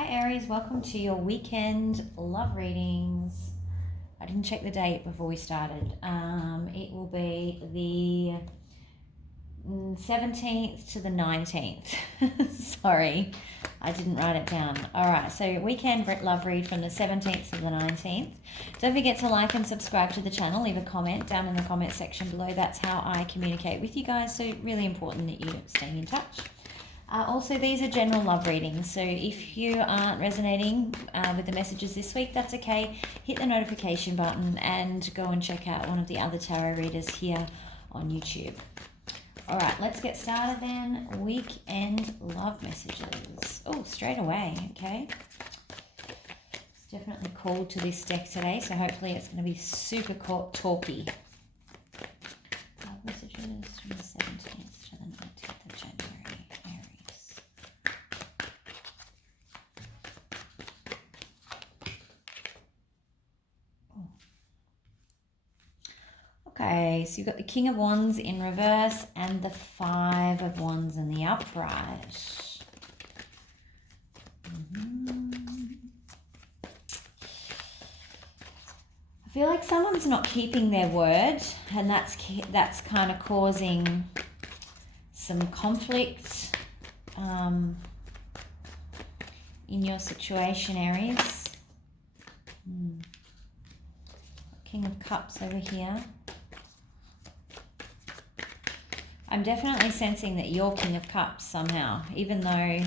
Hi Aries, welcome to your weekend love readings. I didn't check the date before we started. It will be the 17th to the 19th. Sorry, I didn't write it down. Alright, so weekend love read from the 17th to the 19th. Don't forget to like and subscribe to the channel. Leave a comment down in the comment section below. That's how I communicate with you guys, so really important that you stay in touch. Also, these are general love readings, so if you aren't resonating with the messages this week, that's okay. Hit the notification button and go and check out one of the other tarot readers here on YouTube. All right, let's get started then. Weekend love messages. Oh, straight away, okay. It's definitely called to this deck today, so hopefully it's going to be super talky. Love messages from the 17th to the 19th of January. Okay, so you've got the King of Wands in reverse and the Five of Wands in the upright. I feel like someone's not keeping their word, and that's kind of causing some conflict in your situation, Aries. King of Cups over here. I'm definitely sensing that you're King of Cups somehow, even though,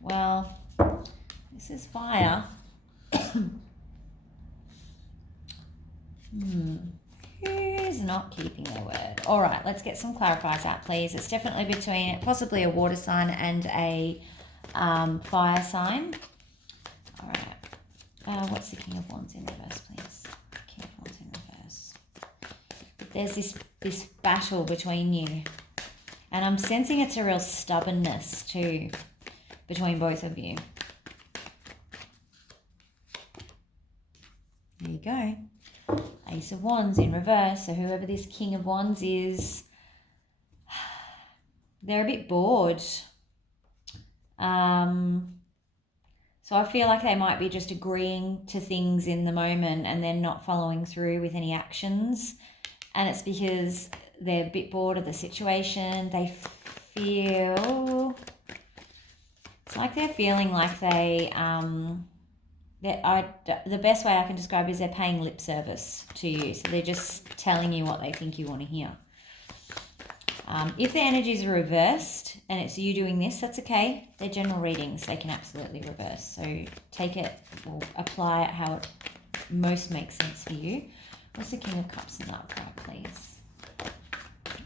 well, this is fire. Who's not keeping their word? All right, let's get some clarifiers out, please. It's definitely between possibly a water sign and a fire sign. All right. What's the King of Wands in reverse, please? King of Wands in reverse. There's this battle between you. And I'm sensing it's a real stubbornness too between both of you. There you go. Ace of Wands in reverse. So whoever this King of Wands is, they're a bit bored. So I feel like they might be just agreeing to things in the moment and then not following through with any actions. And it's because they're a bit bored of the situation. They feel, it's like they're feeling like the best way I can describe it is they're paying lip service to you. So they're just telling you what they think you want to hear. If the energies are reversed and it's you doing this, that's okay. They're general readings. They can absolutely reverse. So take it or apply it how it most makes sense for you. What's the King of Cups in the upright, please?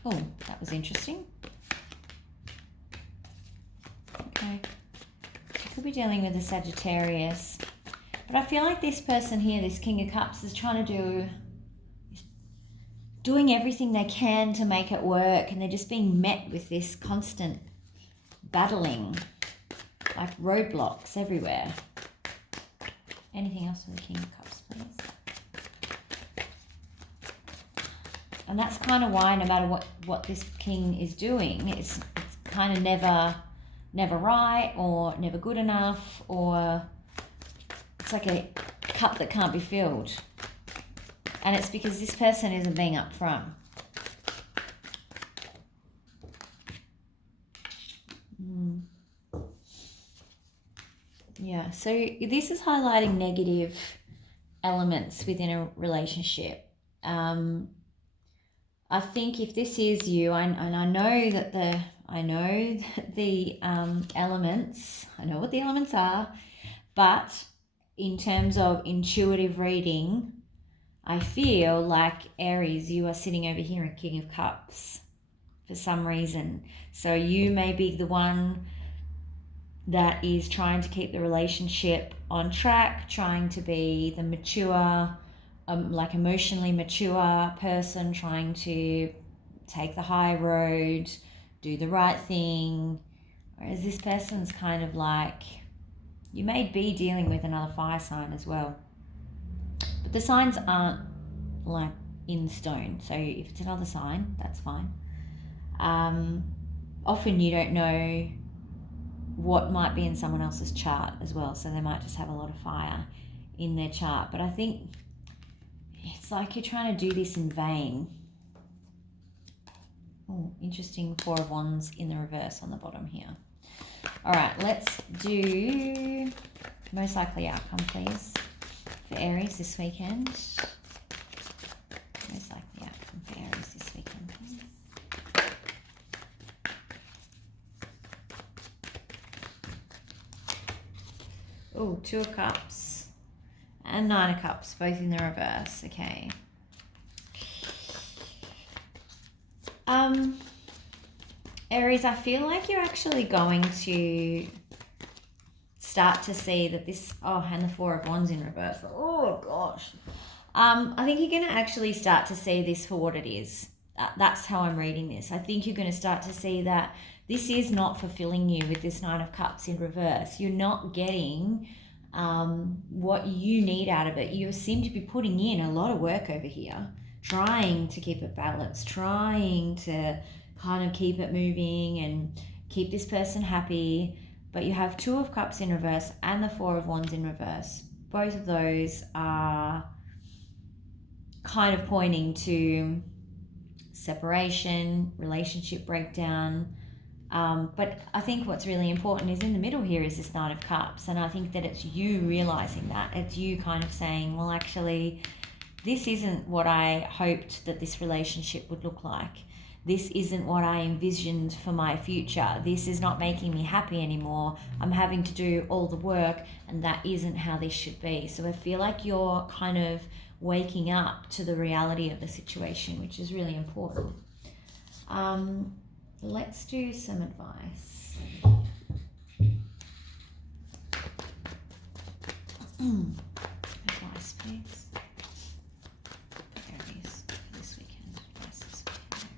Oh, that was interesting. Okay. You could be dealing with a Sagittarius. But I feel like this person here, this King of Cups, is trying to doing everything they can to make it work, and they're just being met with this constant battling, like roadblocks everywhere. Anything else for the King of Cups, please? And that's kind of why no matter what this king is doing, it's kind of never right or never good enough, or it's like a cup that can't be filled. And it's because this person isn't being upfront. Yeah, so this is highlighting negative elements within a relationship. I think if this is you, and I know that the elements, I know what the elements are, but in terms of intuitive reading, I feel like Aries, you are sitting over here in King of Cups for some reason. So you may be the one that is trying to keep the relationship on track, trying to be the mature, like emotionally mature person, trying to take the high road, do the right thing. Whereas this person's kind of like, you may be dealing with another fire sign as well. But the signs aren't like in stone. So if it's another sign, that's fine. Often you don't know what might be in someone else's chart as well. So they might just have a lot of fire in their chart. But I think it's like you're trying to do this in vain. Oh, interesting. 4 of Wands in the reverse on the bottom here. All right, let's do most likely outcome, please, for Aries this weekend. Most likely outcome for Aries this weekend, please. Oh, 2 of Cups and 9 of Cups, both in the reverse. Okay. Aries, I feel like you're actually going to start to see that this, oh, and the 4 of Wands in reverse. Oh, gosh. I think you're going to actually start to see this for what it is. That's how I'm reading this. I think you're going to start to see that this is not fulfilling you with this 9 of Cups in reverse. You're not getting what you need out of it. You seem to be putting in a lot of work over here, trying to keep it balanced, trying to kind of keep it moving and keep this person happy. But you have 2 of Cups in reverse and the 4 of Wands in reverse. Both of those are kind of pointing to separation, relationship breakdown. But I think what's really important is in the middle here is this 9 of Cups. And I think that it's you realizing that. It's you kind of saying, well, actually, this isn't what I hoped that this relationship would look like. This isn't what I envisioned for my future. This is not making me happy anymore. I'm having to do all the work, and that isn't how this should be. So I feel like you're kind of waking up to the reality of the situation, which is really important. Let's do some advice. Advice, please. Aries for this weekend. Advice this weekend,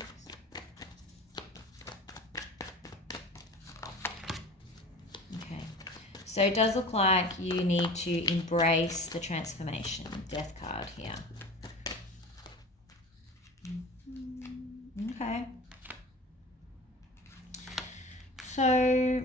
Aries. Okay. So it does look like you need to embrace the transformation. Death card here. Okay. So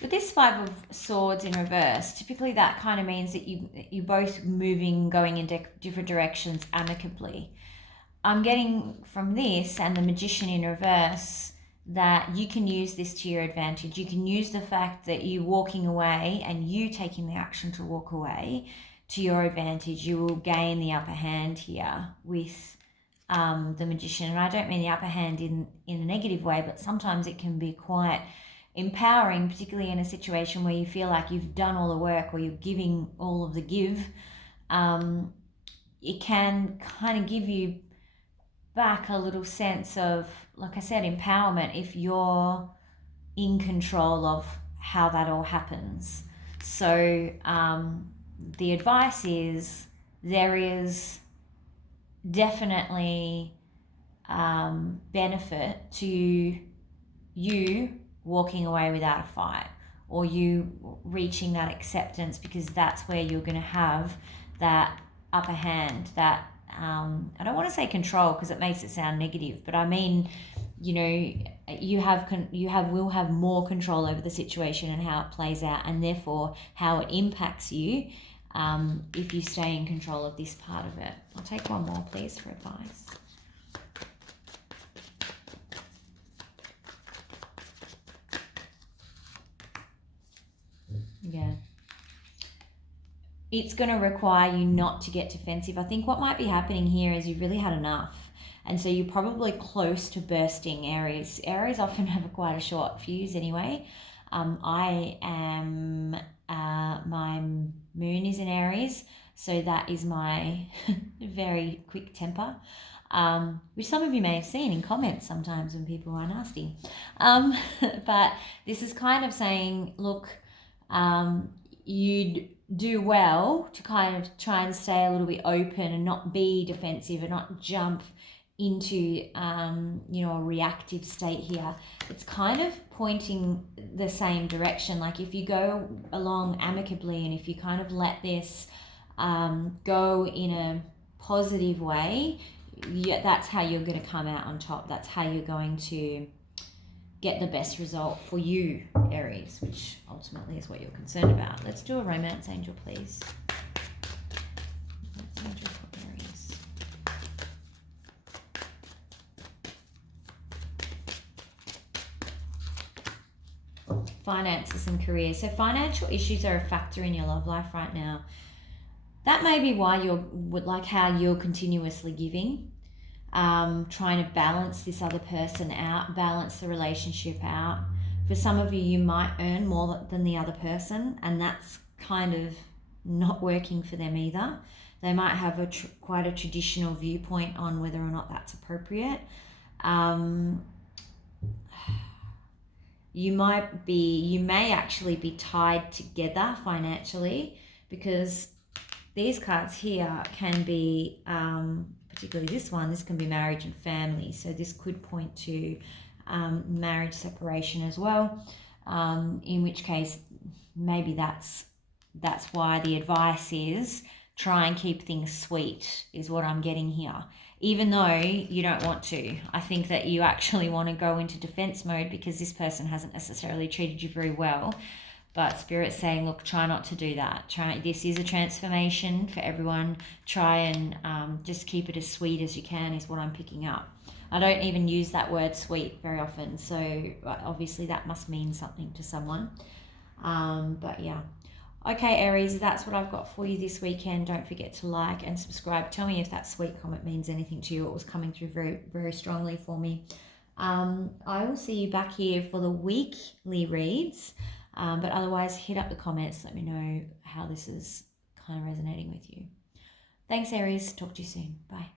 with this 5 of Swords in reverse, typically that kind of means that you both moving, going in different directions amicably. I'm getting from this and the Magician in reverse that you can use this to your advantage. You can use the fact that you walking away and you taking the action to walk away to your advantage. You will gain the upper hand here with the Magician. And I don't mean the upper hand in a negative way, but sometimes it can be quite empowering, particularly in a situation where you feel like you've done all the work or you're giving all of the give. It can kind of give you back a little sense of, like I said, empowerment if you're in control of how that all happens. So the advice is there is definitely benefit to you walking away without a fight or you reaching that acceptance, because that's where you're going to have that upper hand, that I don't want to say control because it makes it sound negative, but I mean, you know, will have more control over the situation and how it plays out, and therefore how it impacts you if you stay in control of this part of it. I'll take one more, please, for advice. Yeah. It's going to require you not to get defensive. I think what might be happening here is you've really had enough. And so you're probably close to bursting, Aries. Aries often have quite a short fuse anyway. I am, my moon is in Aries. So that is my very quick temper, which some of you may have seen in comments sometimes when people are nasty. But this is kind of saying, look, you'd do well to kind of try and stay a little bit open and not be defensive and not jump into you know, a reactive state here. It's kind of pointing the same direction. Like if you go along amicably and if you kind of let this go in a positive way, yeah, that's how you're going to come out on top. That's how you're going to get the best result for you, Aries, which ultimately is what you're concerned about. Let's do a romance angel, please. Romance angel for Aries. Finances and career. So financial issues are a factor in your love life right now. That may be why you're like how you're continuously giving, trying to balance this other person out, balance the relationship out. For some of you, you might earn more than the other person, and that's kind of not working for them either. They might have quite a traditional viewpoint on whether or not that's appropriate. You may actually be tied together financially, because these cards here can be, particularly this can be marriage and family. So this could point to marriage separation as well, in which case maybe that's why the advice is try and keep things sweet, is what I'm getting here. Even though you don't want to. I think that you actually want to go into defense mode because this person hasn't necessarily treated you very well. But Spirit's saying, look, try not to do that. This is a transformation for everyone. Try and just keep it as sweet as you can, is what I'm picking up. I don't even use that word sweet very often, so obviously that must mean something to someone. But yeah. Okay, Aries, that's what I've got for you this weekend. Don't forget to like and subscribe. Tell me if that sweet comment means anything to you. It was coming through very, very strongly for me. I will see you back here for the weekly reads. But otherwise, hit up the comments. Let me know how this is kind of resonating with you. Thanks, Aries. Talk to you soon. Bye.